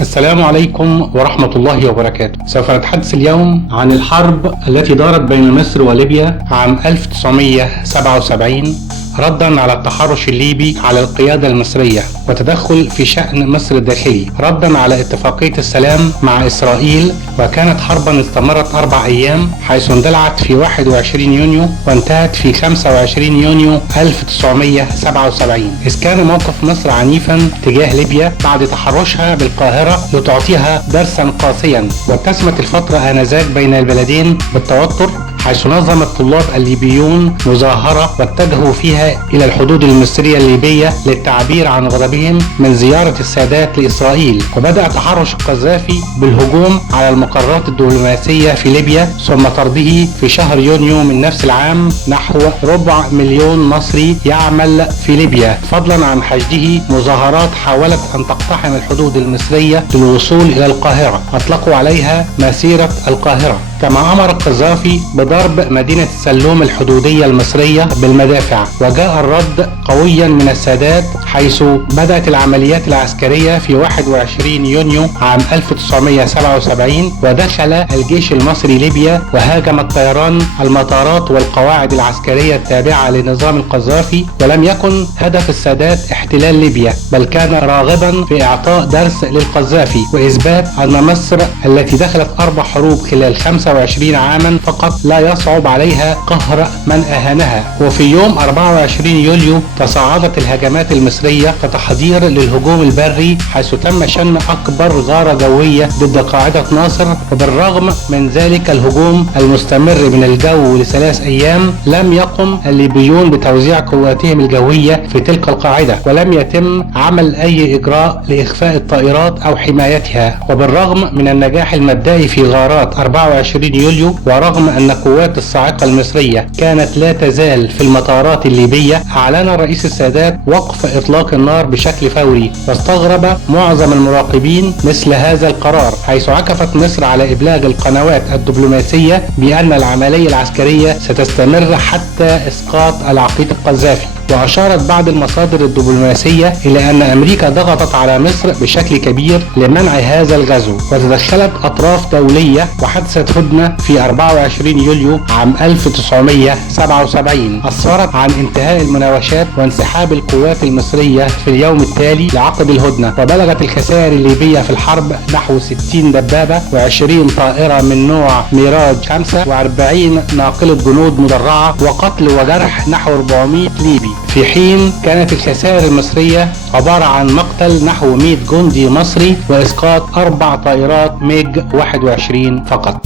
السلام عليكم ورحمة الله وبركاته. سوف نتحدث اليوم عن الحرب التي دارت بين مصر وليبيا عام 1977 ردا على التحرش الليبي على القيادة المصرية وتدخل في شأن مصر الداخلي، ردا على اتفاقية السلام مع إسرائيل، وكانت حربا استمرت 4 أيام حيث اندلعت في 21 يونيو وانتهت في 25 يونيو 1977، إذ كان موقف مصر عنيفا تجاه ليبيا بعد تحرشها بالقاهرة لتعطيها درسا قاسيا. واتسمت الفترة آنذاك بين البلدين بالتوتر، حيث نظم الطلاب الليبيون مظاهرة واتجهوا فيها إلى الحدود المصرية الليبية للتعبير عن غضبهم من زيارة السادات لإسرائيل. وبدأ تحرش القذافي بالهجوم على المقرات الدبلوماسية في ليبيا، ثم طرده في شهر يونيو من نفس العام نحو 250,000 مصري يعمل في ليبيا، فضلا عن حشده مظاهرات حاولت أن تقتحم الحدود المصرية للوصول إلى القاهرة، أطلقوا عليها مسيرة القاهرة. كما أمر القذافي بضرب مدينة السلوم الحدودية المصرية بالمدافع، وجاء الرد قويا من السادات حيث بدأت العمليات العسكرية في 21 يونيو عام 1977، ودخل الجيش المصري ليبيا وهاجم الطيران المطارات والقواعد العسكرية التابعة لنظام القذافي. ولم يكن هدف السادات احتلال ليبيا، بل كان راغبا في إعطاء درس للقذافي وإثبات أن مصر التي دخلت 4 حروب خلال 25 عاما فقط لا يصعب عليها قهر من أهانها. وفي يوم 24 يوليو تصاعدت الهجمات المصرية كتحضير للهجوم البري، حيث تم شن أكبر غارة جوية ضد قاعدة ناصر. وبالرغم من ذلك الهجوم المستمر من الجو ل3 أيام، لم يقم الليبيون بتوزيع قواتهم الجوية في تلك القاعدة، ولم يتم عمل أي إجراء لإخفاء الطائرات أو حمايتها. وبالرغم من النجاح المبدئي في غارات 24 يوليو، ورغم أن قوات الصاعقة المصرية كانت لا تزال في المطارات الليبية، أعلن الرئيس السادات وقف إطلاق النار بشكل فوري. واستغرب معظم المراقبين مثل هذا القرار، حيث عكفت مصر على إبلاغ القنوات الدبلوماسية بأن العملية العسكرية ستستمر حتى إسقاط العقيد القذافي. وأشارت بعض المصادر الدبلوماسية إلى أن أمريكا ضغطت على مصر بشكل كبير لمنع هذا الغزو، وتدخلت أطراف دولية وحدثت هدنة في 24 يوليو عام 1977 أسفرت عن انتهاء المناوشات وانسحاب القوات المصرية في اليوم التالي لعقد الهدنة. وبلغت الخسائر الليبية في الحرب نحو 60 دبابة و20 طائرة من نوع ميراج 5 و40 ناقلة جنود مدرعة، وقتل وجرح نحو 400 ليبي، في حين كانت الخسائر المصرية عبارة عن مقتل نحو 100 جندي مصري وإسقاط 4 طائرات ميج 21 فقط.